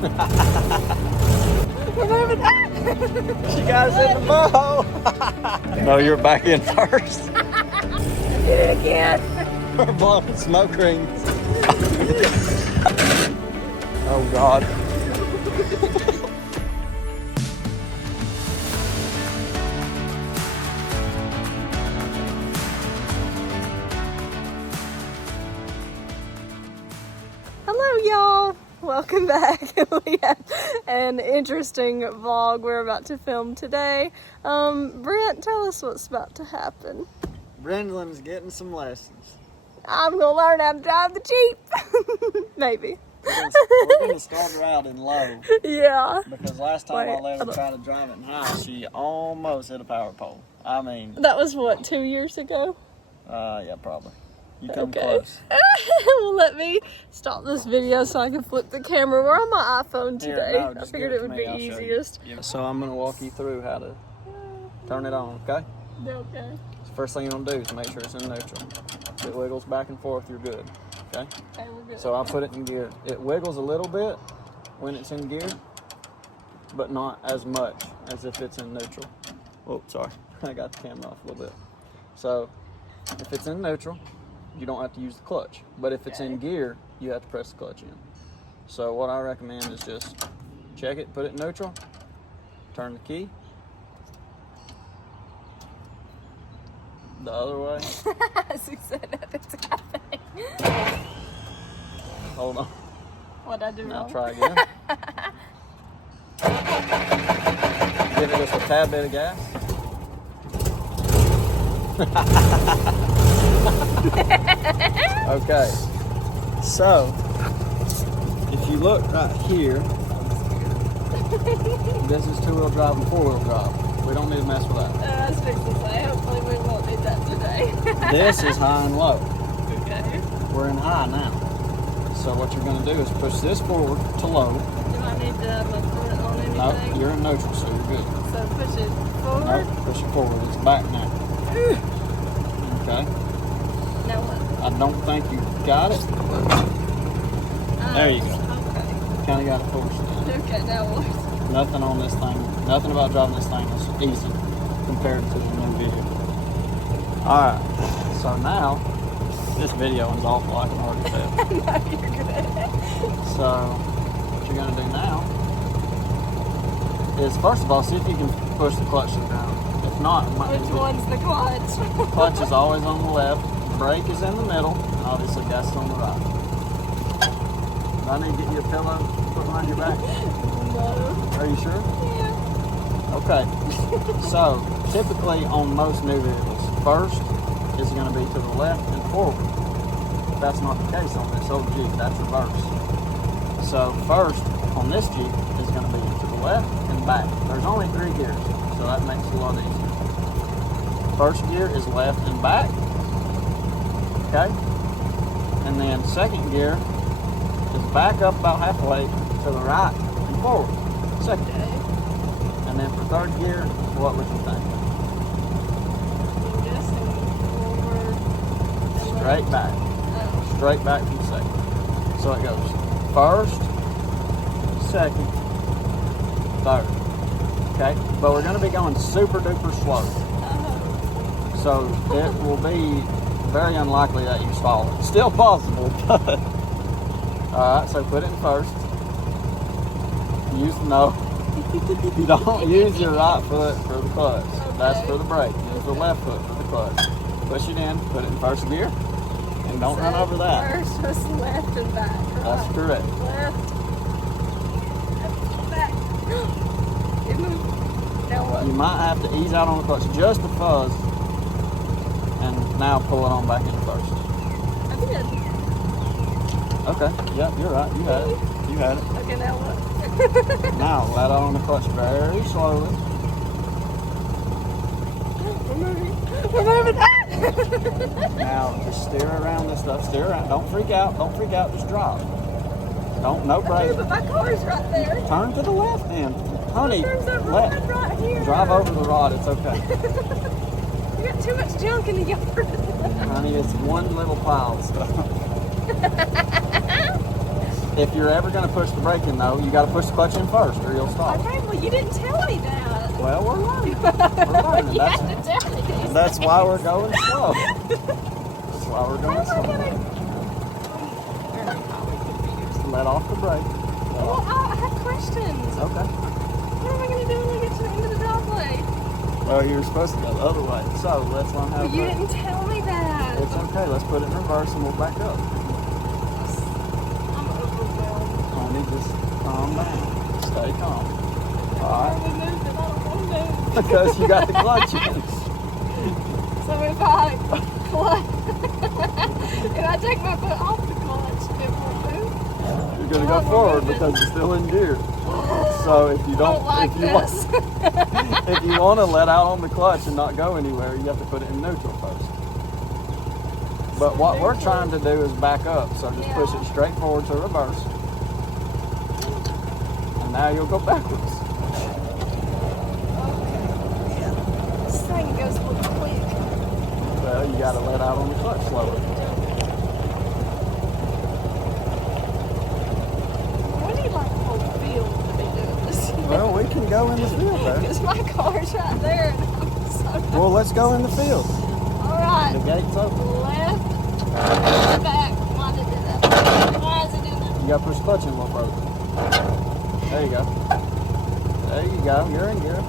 We're moving. She got us in the bow. No, you're back in first. I did it again. We're blowing smoke rings. Oh God. Hello, y'all. Welcome back. We have an interesting vlog we're about to film today. Brent, tell us what's about to happen. Brendan's getting some lessons. I'm gonna learn how to drive the Jeep. Maybe. We're gonna start her out in low. Yeah. Because last time I let her try to drive it in high, she almost hit a power pole. I mean, That was what, 2 years ago? yeah, probably. You come Okay. close. Well, let me stop this video so I can flip the camera. We're on my iPhone today. Here, no, I just figured give it to would me, be I'll show you. easiest. So I'm gonna walk you through how to turn it on, okay? Okay. The first thing you're gonna do is make sure it's in neutral. If it wiggles back and forth, you're good, okay? Okay, we're good. So I'll put it in gear. It wiggles a little bit when it's in gear, but not as much as if it's in neutral. Oh, sorry, I got the camera off a little bit. So if it's in neutral, you don't have to use the clutch. But if it's in gear, you have to press the clutch in. So what I recommend is just check it, put it in neutral, turn the key. The other way. As we said, it's happening. Hold on. What'd I do Now wrong? try again. Give it just a tad bit of gas. Okay. So, if you look right here, this is two-wheel drive and four-wheel drive. We don't need to mess with that. I was fixing to say, hopefully we won't need that today. This is high and low. Okay. We're in high now. So what you're going to do is push this forward to low. Do I need to have my foot on anything? No, you're in neutral, so you're good. So push it forward? No, push it forward. It's back now. Okay. Now what? I don't think you got it. There you go. Okay. Kind of got it forced in. Okay, now what? Nothing on this thing. Nothing about driving this thing is easy compared to the new video. Alright. So now, this video is awful, I can already tell. No, you're good. So, what you're going to do now is, first of all, see if you can push the clutch to the ground. If not, Which one's the clutch? clutch is always on the left, brake is in the middle, and obviously gas is on the right. Do I need to get you a pillow to put behind your back? No. Are you sure? Yeah. Okay. So, typically on most new vehicles, first is going to be to the left and forward. That's not the case on this old Jeep, that's reverse. So first, on this Jeep, is going to be to the left and back. There's only 3 gears, so that makes it a lot easier. First gear is left and back, okay? And then second gear is back up about halfway to the right and forward, second. Okay. And then for third gear, what would you think? I'm guessing forward and Straight left. back. Oh. Straight back from second. So it goes first, second, third. Okay? But we're going to be going super duper slow. So it will be very unlikely that you stall it. Still possible, but. Alright, so put it in first. No. You don't use your right foot for the clutch. That's for the brake. Use the left foot for the clutch. Push it in, put it in first gear, and don't run over that. First was left and back. Right. That's correct. Left. Back. It moved. Now what? You might have to ease out on the clutch just a fuzz, and now pull it on back into first. I did. Okay, yep, you're right. You had it. You had it. Okay, now what? Now let out on the clutch very slowly. We're moving. Now just steer around this stuff. Steer around. Don't freak out. Don't freak out. Just drive. Don't. No Okay, brake. but my car's right there. Turn to the left, then, honey. Turns over Let right here. drive over the rod. It's okay. You got too much junk in the yard. Honey, it's one little pile of stuff. If you're ever going to push the brake in, though, you got to push the clutch in first, or you'll stop. Okay, well, you didn't tell me that. Well, we're learning. We're learning. You had to tell me these That's things. why we're going slow. That's why we're going How am I slow. gonna... Very highly confused. Let off the brake. Well, I have questions. Okay. What am I going to do when we get to the end of the driveway? Well, you were supposed to go the other way, so let's learn how to Well, you brake. didn't tell me that. It's okay. Let's put it in reverse and we'll back up. I'm overwhelmed. Honey, just calm down. Stay calm. All right. I don't want to move. Because you got the clutch in. So if I clutch, if I take my foot off the clutch, it will move. You're gonna go forward because it's still in gear. So if you don't, like if you this. if you want to let out on the clutch and not go anywhere, you have to put it in neutral first. But what we're trying to do is back up, so just push it straight forward to reverse. And now you'll go backwards. This thing goes a little quick. Well, you got to let out on the clutch slower. We need like a whole field to be doing this. Well, we can go in the field though. Because my car's right there and I'm so Well, let's go in the field. Alright. The gate's open. Left, back. Why did it do that? Why is it doing that? You got to push the clutch in a little further. There you go. There you go. You're in gear.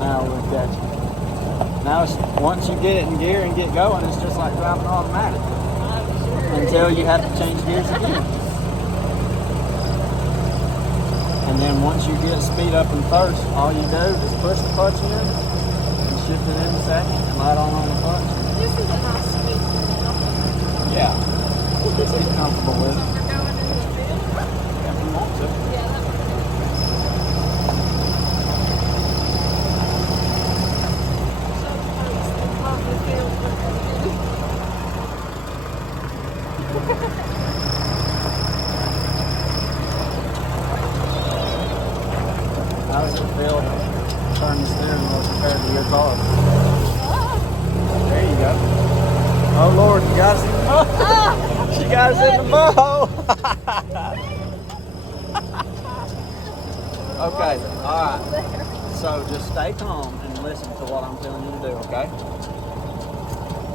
Now we'll catch it. Now, once you get it in gear and get going, it's just like driving automatic. Until you have to change gears again. And then once you get speed up in first, all you do is push the clutch in and shift it in second and light on the clutch. This is a nice speed. Yeah. Just get comfortable with it. We're going in the field. If you want to. Yeah, that would be How does it feel to turn the steering wheel compared to your car? There you go. Oh Lord, you got us in the mow. She got us in the mow. Okay, alright. So just stay calm and listen to what I'm telling you to do, okay?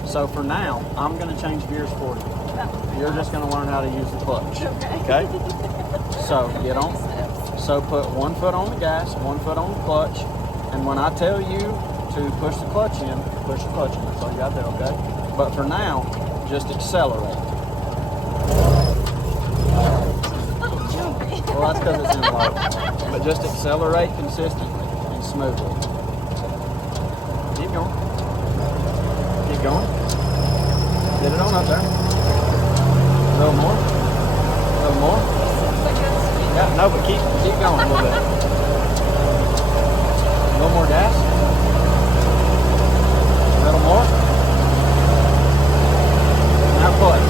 So for now, I'm going to change gears for you. You're just going to learn how to use the clutch. Okay? So get on. So put one foot on the gas, one foot on the clutch, and when I tell you to push the clutch in, push the clutch in. That's all you got to do, okay? But for now, just accelerate. Well, that's because it's in low. But just accelerate consistently and smoothly. Keep going. Keep going. Get it on up there. A little more. A little more. Yeah, no, but keep going a little bit. A little more gas. A little more. Now clutch.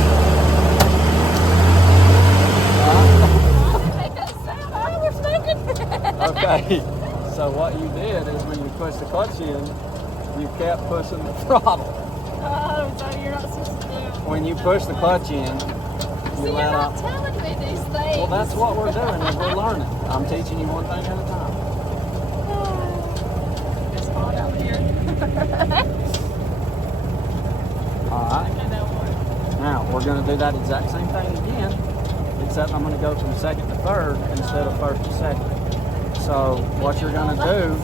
Okay, so what you did is when you push the clutch in, you kept pushing the throttle. Oh, so you're not supposed to do it. When you push the clutch in, See, you you're let not out. telling me these things. Well, that's what we're doing is we're learning. I'm teaching you one thing at a time. It's hot out here. All right. Now, we're going to do that exact same thing again, except I'm going to go from second to third instead of first to second. So what you're going to do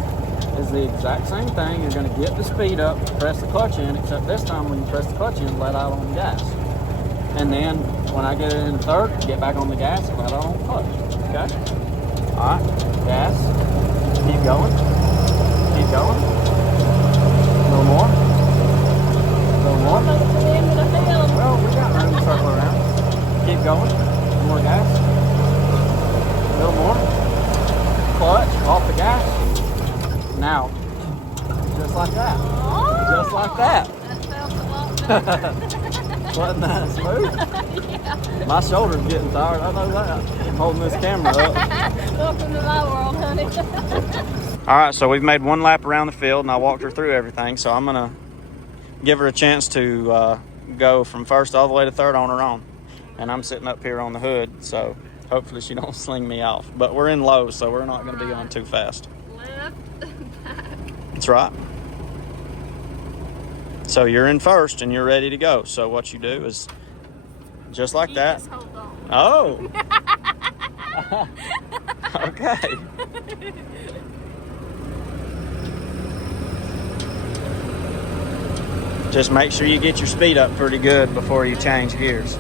is the exact same thing. You're going to get the speed up, press the clutch in, except this time when you press the clutch in, let out on the gas. And then when I get it in third, get back on the gas and let out on the clutch. Okay? All right. Gas. Keep going. Keep going. A little more. A little more. Well, we got room to circle around. Keep going. More gas. A little more. Clutch, off the gas. Now, just like that. Just like that. That felt a lot better. Wasn't that smooth? Yeah. My shoulder's getting tired, I know that. I'm holding this camera up. Welcome to my world, honey. All right, so we've made one lap around the field, and I walked her through everything. So I'm gonna give her a chance to go from first all the way to third on her own. And I'm sitting up here on the hood, so hopefully she don't sling me off. But we're in low, so we're not gonna be going too fast. Left and back. That's right. So you're in first, and you're ready to go. So what you do is just like that. Just hold on. Oh. Okay. Just make sure you get your speed up pretty good before you change gears.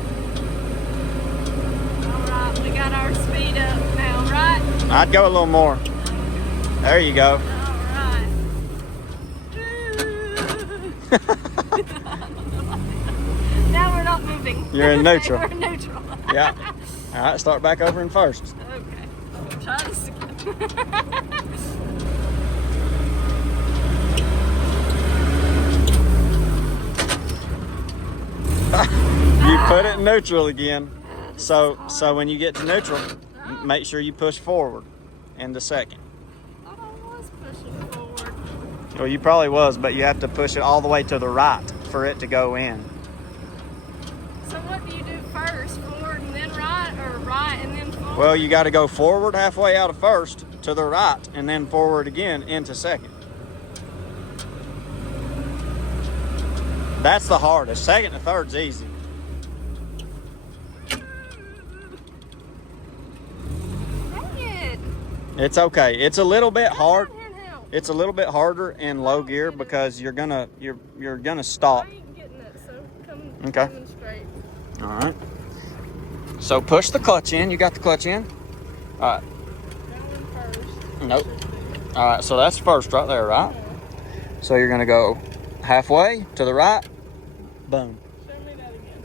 Alright, we got our speed up now, right? I'd go a little more. There you go. Alright. Now we're not moving. You're in neutral. We're in neutral. Yeah. All right, start back over in first. Okay. Try this again. You put it in neutral again. So when you get to neutral, make sure you push forward into second. I was pushing forward. Well, you probably was, but you have to push it all the way to the right for it to go in. So what do you do first? Forward and then right, or right and then forward? Well, you got to go forward halfway out of first to the right and then forward again into second. That's the hardest. Second and third's easy. Dang it. It's okay. It's a little bit hard. Come down here and help. It's a little bit harder in low gear because you're gonna stop. I ain't getting it, so come Okay. demonstrate. All right. So push the clutch in. You got the clutch in? All right. Going first. Nope. All right. So that's first right there, right? So you're gonna go halfway to the right. Boom. Show me that again.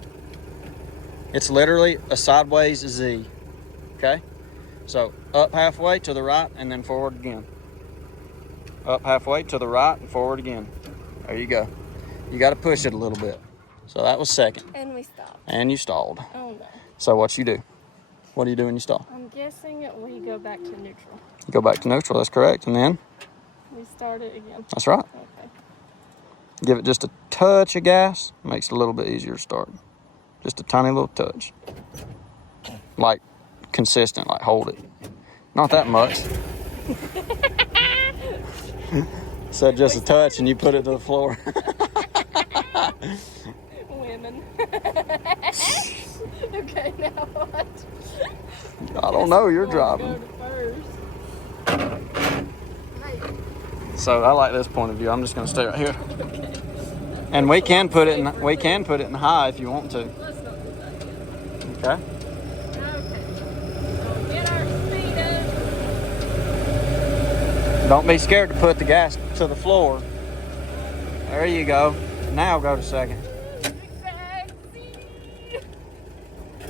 It's literally a sideways Z. Okay. So up halfway to the right and then forward again. Up halfway to the right and forward again. There you go. You got to push it a little bit. So that was second. And we stopped. And you stalled. Oh no. So what you do? What do you do when you stall? I'm guessing we go back to neutral. You go back to neutral. That's correct. And then? We start it again. That's right. Okay. Give it just a touch of gas. Makes it a little bit easier to start. Just a tiny little touch. Like consistent, like hold it. Not that much. So just a touch and you put it to the floor. Women. Okay, now what? I don't know, you're Go driving. to first. So I like this point of view. I'm just gonna stay right here. And we can put it in high if you want to. Let's not do that yet. Okay? Okay. So get our speed up. Don't be scared to put the gas to the floor. There you go. Now go to second. Sexy.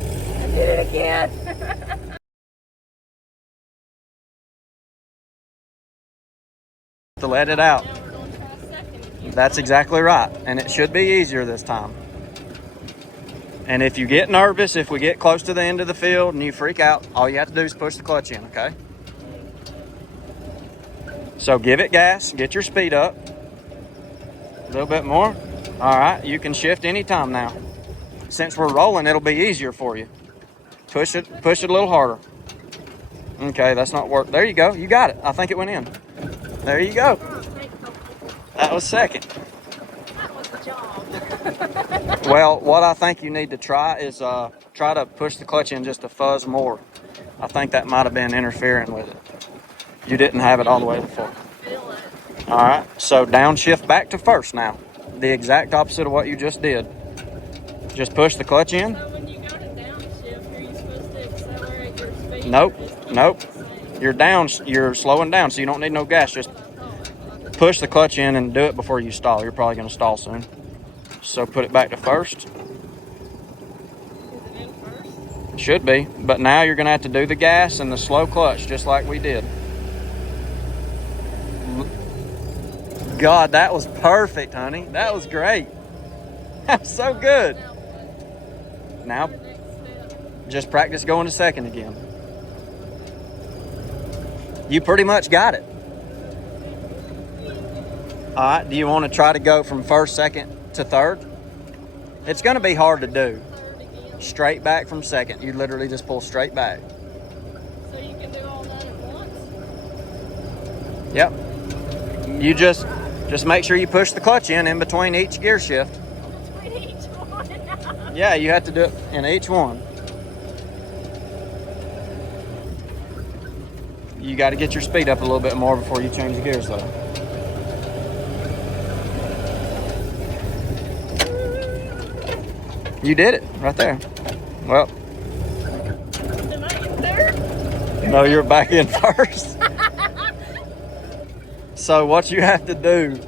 I did it again. To let it out. Now we're going to try second again. That's exactly right. And it should be easier this time. And if you get nervous, if we get close to the end of the field and you freak out, all you have to do is push the clutch in, okay? So give it gas, get your speed up. A little bit more. All right, you can shift anytime now. Since we're rolling, it'll be easier for you. Push it a little harder. Okay, that's not work. There you go, you got it. I think it went in. There you go. That was second. That was the job. Well, what I think you need to try is try to push the clutch in just a fuzz more. I think that might have been interfering with it. You didn't have it all the way to the floor. Feel it. All right, so downshift back to first now. The exact opposite of what you just did. Just push the clutch in. So when you go to downshift, are you supposed to accelerate your speed? Nope, or just keep nope. it the same? You're slowing down, so you don't need no gas. Just push the clutch in and do it before you stall. You're probably gonna stall soon. So put it back to first. Is it in first? Should be, but now you're gonna have to do the gas and the slow clutch just like we did. God, that was perfect, honey. That was great. That's so good. Now Now, what? The next step. just practice going to second again. You pretty much got it. All right, do you want to try to go from first, second to third? It's going to be hard to do. Third again. Straight back from second. You literally just pull straight back. So you can do all that at once? Yep. You just make sure you push the clutch in between each gear shift. Between each one? Yeah, you have to do it in each one. You got to get your speed up a little bit more before you change the gears though. You did it right there. Well, Am I in third? no, you're back in first. So what you have to do, Third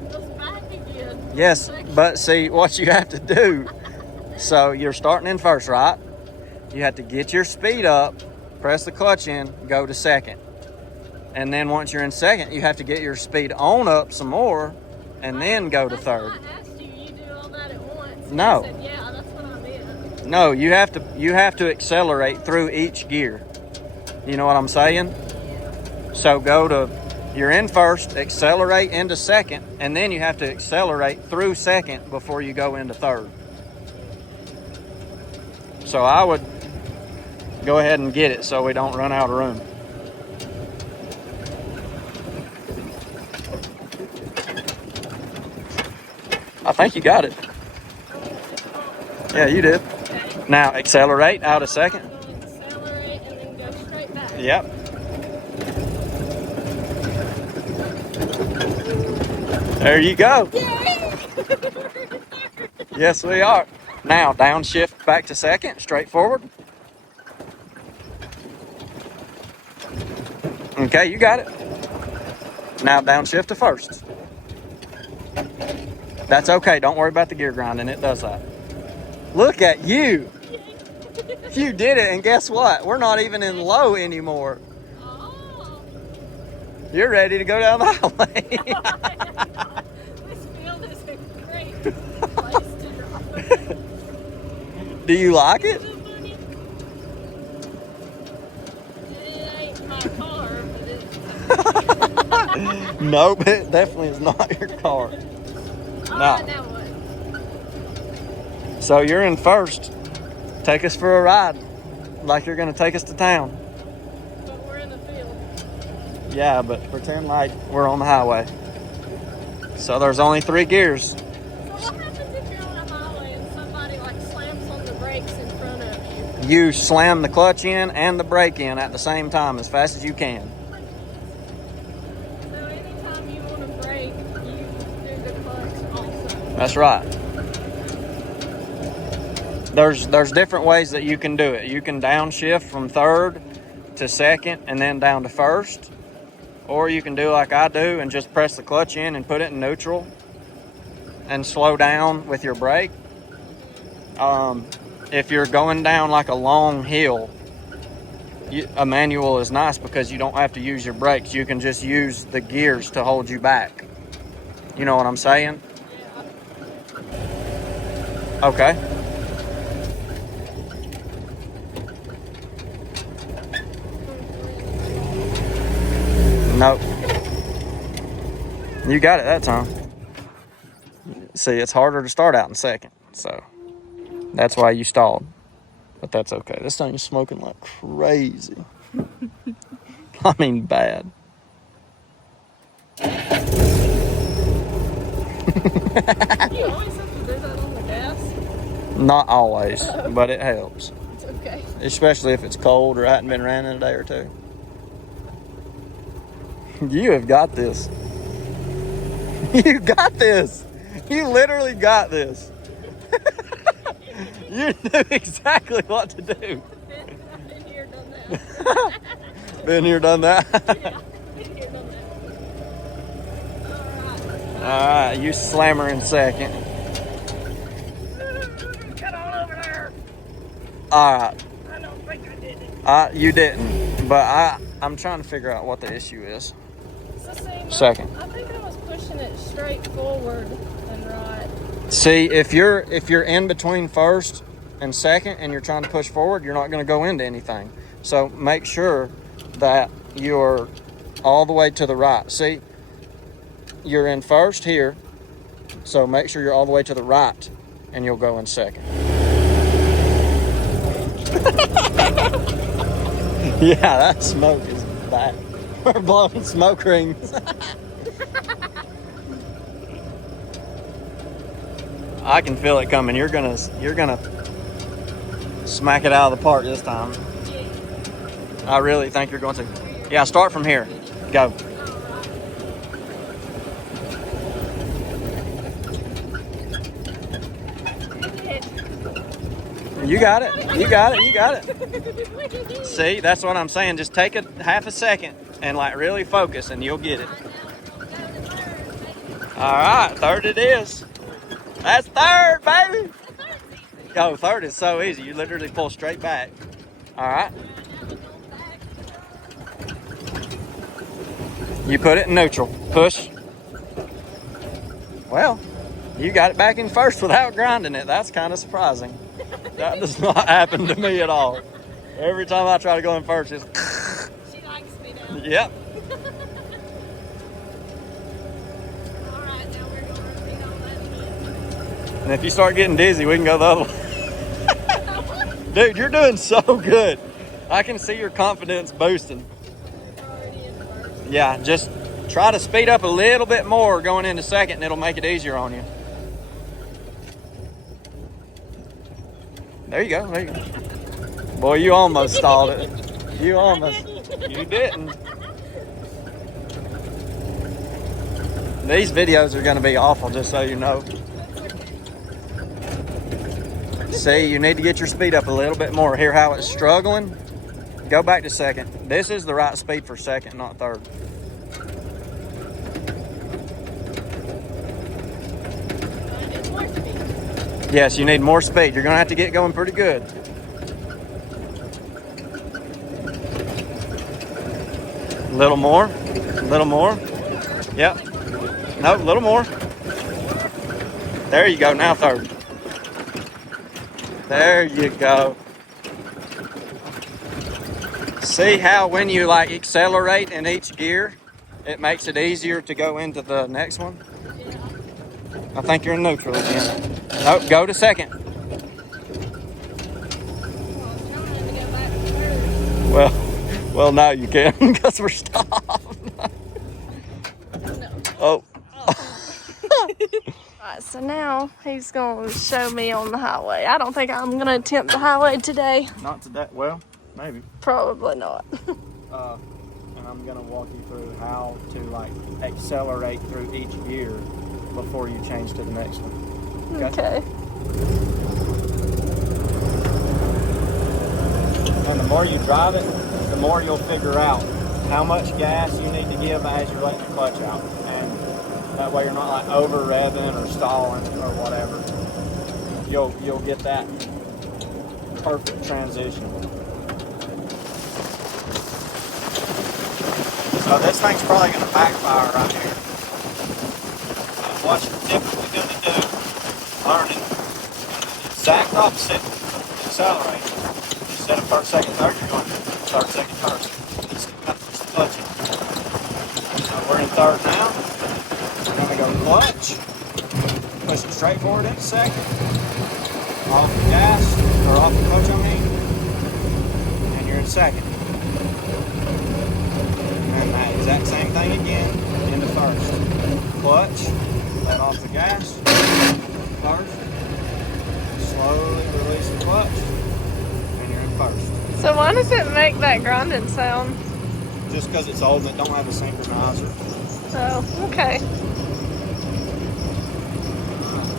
was back again. yes, but see what you have to do. So you're starting in first, right? You have to get your speed up, press the clutch in, go to second. And then once you're in second, you have to get your speed on up some more and then go to third. I asked you, you do all that at once. No. You said, yeah, that's what I meant. No, you have to accelerate through each gear. You know what I'm saying? So you're in first, accelerate into second, and then you have to accelerate through second before you go into third. So I would go ahead and get it so we don't run out of room. I think you got it. Yeah, you did. Okay. Now accelerate out of second. Accelerate and then go straight back. Yep. There you go. Yay! Yes, we are. Now downshift back to second, straight forward. Okay, you got it. Now downshift to first. That's okay. Don't worry about the gear grinding. It does that. Look at you. You did it, and guess what? We're not even in low anymore. Oh. You're ready to go down the highway. This field is a great place to drive. Do you like it? It ain't my car, but it's... Nope, it definitely is not your car. Now what? So you're in first. Take us for a ride, like you're gonna take us to town. But we're in the field. Yeah, but pretend like we're on the highway. So there's only 3 gears. So what happens if you're on a highway and somebody like slams on the brakes in front of you? You slam the clutch in and the brake in at the same time as fast as you can. So anytime you want to brake, you do the clutch also. That's right. There's different ways that you can do it. You can downshift from third to second and then down to first. Or you can do like I do and just press the clutch in and put it in neutral and slow down with your brake. If you're going down like a long hill, a manual is nice because you don't have to use your brakes. You can just use the gears to hold you back. You know what I'm saying? Yeah. Okay. Nope. You got it that time. See, it's harder to start out in second, so that's why you stalled. But that's okay. This thing is smoking like crazy. I mean, bad. You always have to do that on the gas? Not always, but it helps. It's okay. Especially if it's cold or hadn't been ran in a day or two. You have got this. You got this. You literally got this. You knew exactly what to do. Been here, done that. Been here, done that. Yeah, been here, done that. Alright, you slammer in second. Get on over there. Alright. I don't think I did it. You didn't. But I'm trying to figure out what the issue is. So see, Second. I think I was pushing it straight forward and right. See, if you're in between first and second and you're trying to push forward, you're not going to go into anything. So make sure that you're all the way to the right. See, you're in first here. So make sure you're all the way to the right and you'll go in second. Yeah, that smoke is bad. We're blowing smoke rings. I can feel it coming. You're gonna smack it out of the park this time. I really think you're going to. Yeah, start from here. Go. You got it. You got it. You got it. See, that's what I'm saying. Just take a half a second and like really focus and you'll get it. All right, third it is. That's third, baby. Yo, third is so easy. You literally pull straight back. All right. You put it in neutral. Push. Well, you got it back in first without grinding it. That's kind of surprising. That does not happen to me at all. Every time I try to go in first, it's... She likes me now. Yep. Alright, now we're going to repeat all that again. And if you start getting dizzy, we can go the other way. Dude, you're doing so good. I can see your confidence boosting. Yeah, just try to speed up a little bit more going into second and it'll make it easier on you. There you go. There you go. Boy, you almost stalled it. You almost. You didn't. These videos are going to be awful, just so you know. See, you need to get your speed up a little bit more. Hear how it's struggling? Go back to second. This is the right speed for second, not third. Yes, you need more speed. You're going to have to get going pretty good. A little more. A little more. Yep. No, a little more. There you go. Now third. There you go. See how when you like accelerate in each gear, it makes it easier to go into the next one? I think you're in neutral again. Nope, go to second. Well, now you can because we're stopped. Oh. Alright, so now he's going to show me on the highway. I don't think I'm going to attempt the highway today. Not today. Well, maybe. Probably not. And I'm going to walk you through how to like accelerate through each gear before you change to the next one. Okay. And the more you drive it, the more you'll figure out how much gas you need to give as you're letting the clutch out. And that way you're not like over revving or stalling or whatever. You'll get that perfect transition. So this thing's probably going to backfire right here. What you're typically going to do, learning, exact opposite, accelerate. Instead of first, second, third, you're going third, second, first. Just push the clutch in. So we're in third now. We're going to go clutch, push it straight forward into second, off the gas, or off the clutch on me, and you're in second. And that exact same thing again into first. Clutch, let off the gas, first, slowly release the clutch, and you're in first. So why does it make that grinding sound? Just because it's old and it don't have a synchronizer. Oh, okay.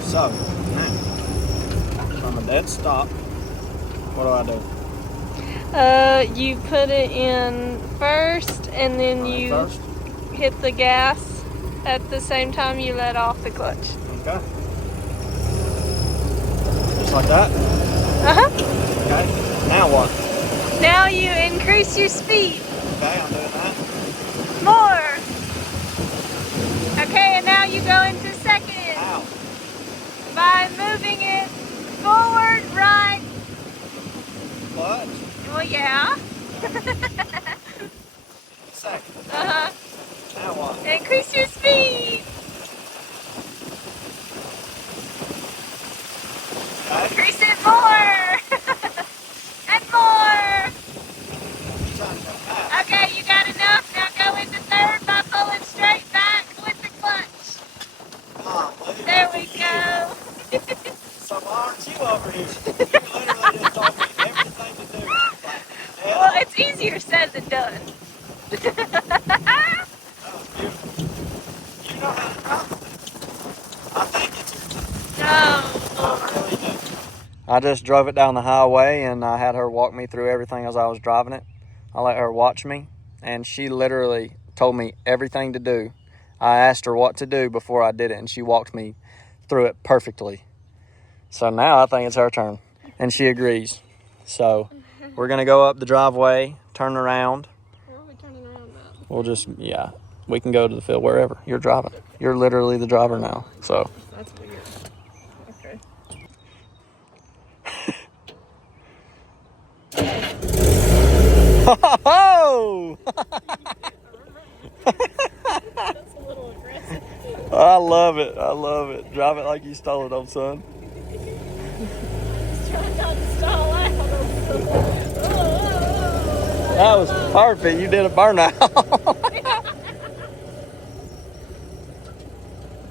So, now, from a dead stop, what do? You put it in first, and then you First. hit the gas at the same time you let off the clutch. Okay. Just like that? Uh-huh. Okay. Now what? Now you increase your speed. Okay, I'm doing that. More. Okay, and now you go into second. Ow. By moving it forward, right. Clutch. Well, yeah. Second. Uh-huh. Now what? Increase your speed. literally just told me everything to do. Well, it's easier said than done. That was beautiful. You know how to drive it. I think it's No. I really do. I just drove it down the highway and I had her walk me through everything as I was driving it. I let her watch me and she literally told me everything to do. I asked her what to do before I did it and she walked me through it perfectly. So now I think it's her turn and she agrees. So we're gonna go up the driveway, turn around. Where are we turning around at? We'll just, yeah, we can go to the field wherever. You're driving. You're literally the driver now, so. That's weird. Okay. Oh! That's a little aggressive. I love it. I love it. Drive it like you stole it, old son. Just trying not to stall out. That was perfect. You did a burnout.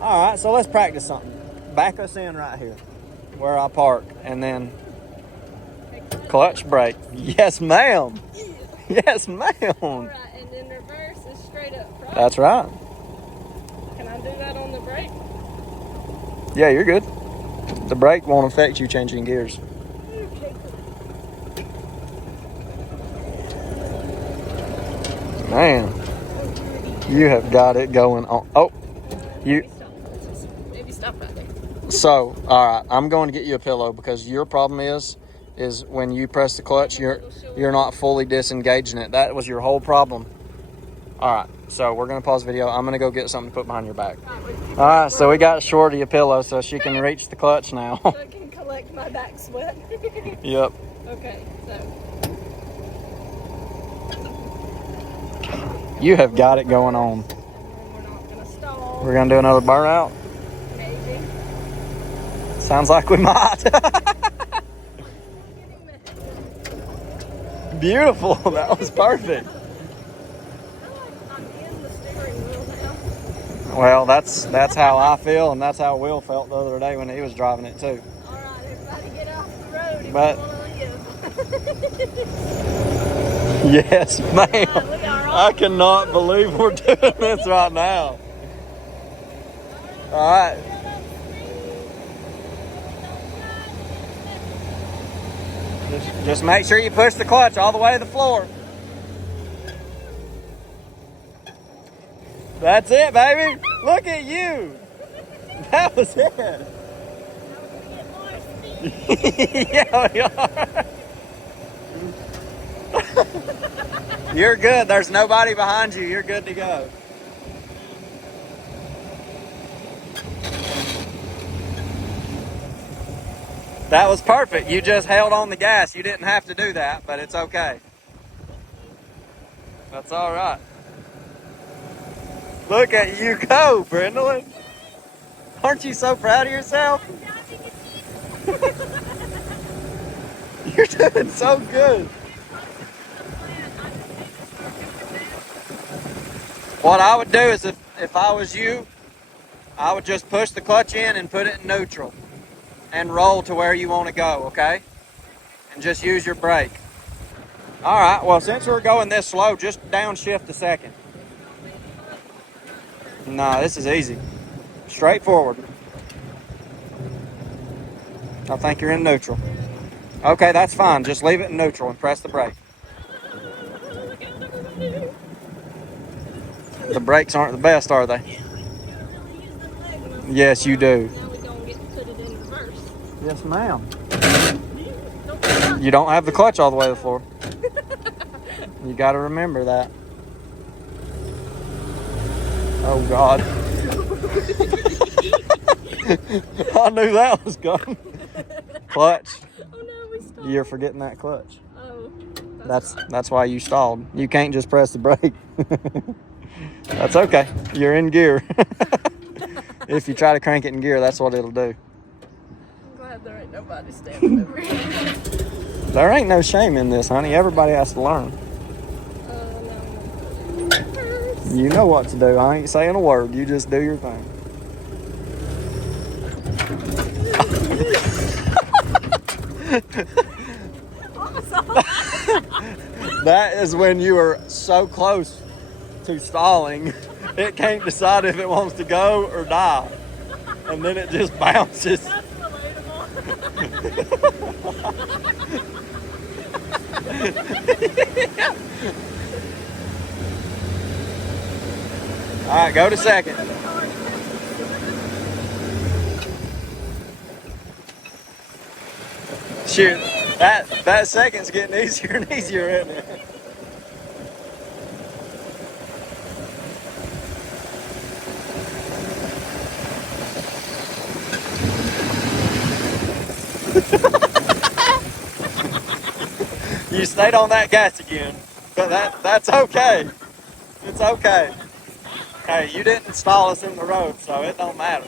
All right, so let's practice something. Back us in right here where I park and then clutch brake. Yes, ma'am. Yes, ma'am. Alright, and then reverse is straight up front. That's right. Can I do that on the brake? Yeah, you're good. The brake won't affect you changing gears. Okay, Man, you have got it going on. Oh, you. Maybe stop right there. So, all right, I'm going to get you a pillow because your problem is when you press the clutch, you're not fully disengaging it. That was your whole problem. All right, so we're gonna pause the video. I'm gonna go get something to put behind your back. All right, so we got Shorty a pillow so she can reach the clutch now. So I can collect my back sweat. Yep. Okay, so. You have got it going on. And then we're not gonna stall. We're gonna do another burnout. Maybe. Sounds like we might. Beautiful. That was perfect. I feel like I'm in the steering wheel now. Well, that's how I feel, and that's how Will felt the other day when he was driving it too. Alright, everybody get off the road if But- you want to live. Yes, ma'am. We are I cannot believe we're doing this right now. All right. Just make sure you push the clutch all the way to the floor. That's it, baby. Look at you. That was it. Yeah, we are. You're good. There's nobody behind you. You're good to go. That was perfect. You just held on the gas. You didn't have to do that, but it's okay. That's all right. Look at you go, Brendolyn. Aren't you so proud of yourself? You're doing so good. What I would do is if I was you, I would just push the clutch in and put it in neutral and roll to where you want to go, okay? And just use your brake. All right, well, since we're going this slow, just downshift a second. No, this is easy. Straight forward. I think you're in neutral. Okay, that's fine. Just leave it in neutral and press the brake. The brakes aren't the best, are they? Yes, you do. Now we don't get to put it in reverse. Yes, ma'am. You don't have the clutch all the way to the floor. You got to remember that. Oh, God. I knew that was coming. Clutch. Oh no, we stopped. You're forgetting that clutch. Oh. That's why you stalled. You can't just press the brake. That's okay. You're in gear. If you try to crank it in gear, that's what it'll do. I'm glad there ain't nobody standing over here. There ain't no shame in this, honey. Everybody has to learn. No. You know what to do. I ain't saying a word. You just do your thing. That is when you are so close to stalling, it can't decide if it wants to go or die. And then it just bounces. That's All right, go to second. Shoot, that second's getting easier and easier, isn't it? You stayed on that gas again, but that's okay. It's okay. Hey, you didn't stall us in the road, so it don't matter.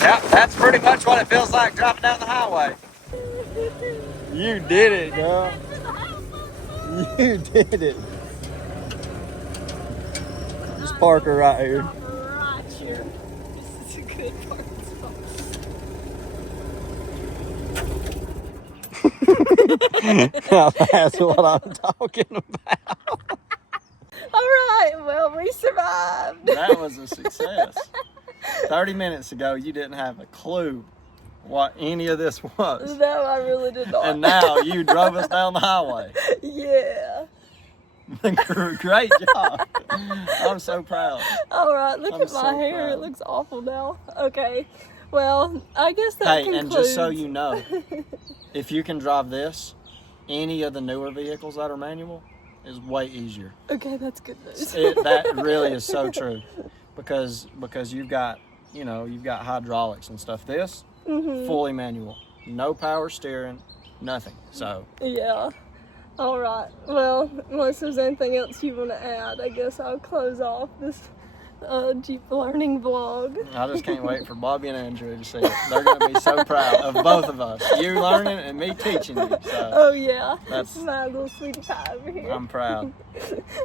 Yeah, that's pretty much what it feels like driving down the highway. You did it, girl. You did it. Just park her right here. right here. This is a good parking spot. That's what I'm talking about. All right, well, we survived. That was a success. 30 minutes ago, you didn't have a clue what any of this was. No, I really did not. And now you drove us down the highway. Yeah. Great job. I'm so proud. All right, look I'm at my so hair. proud. It looks awful now. Okay. Well, I guess that Hey, concludes. and just so you know, if you can drive this, any of the newer vehicles that are manual is way easier. Okay, that's good news. That really is so true. Because you've got, you've got hydraulics and stuff. This, fully manual. No power steering, nothing. So, Yeah. All right. Well, unless there's anything else you want to add, I guess I'll close off this Jeep learning vlog. I just can't wait for Bobby and Andrew to see it. They're going to be so proud of both of us. You learning and me teaching you. So Oh, yeah. That's- my little sweetie pie over here. I'm proud.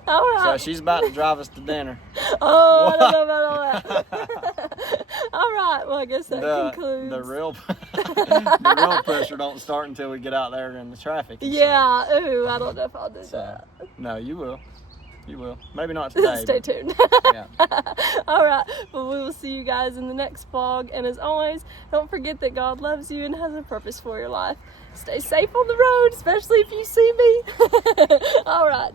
All So right. she's about to drive us to dinner. Oh, I don't know about all that. All right. Well, I guess that concludes. The real pressure don't start until we get out there in the traffic. and Yeah. Ooh, I don't know if I'll do stuff. that. So, no, you will. You will. Maybe not today. Stay but- tuned. Yeah. All right. Well, we will see you guys in the next vlog. And as always, don't forget that God loves you and has a purpose for your life. Stay safe on the road, especially if you see me. All right.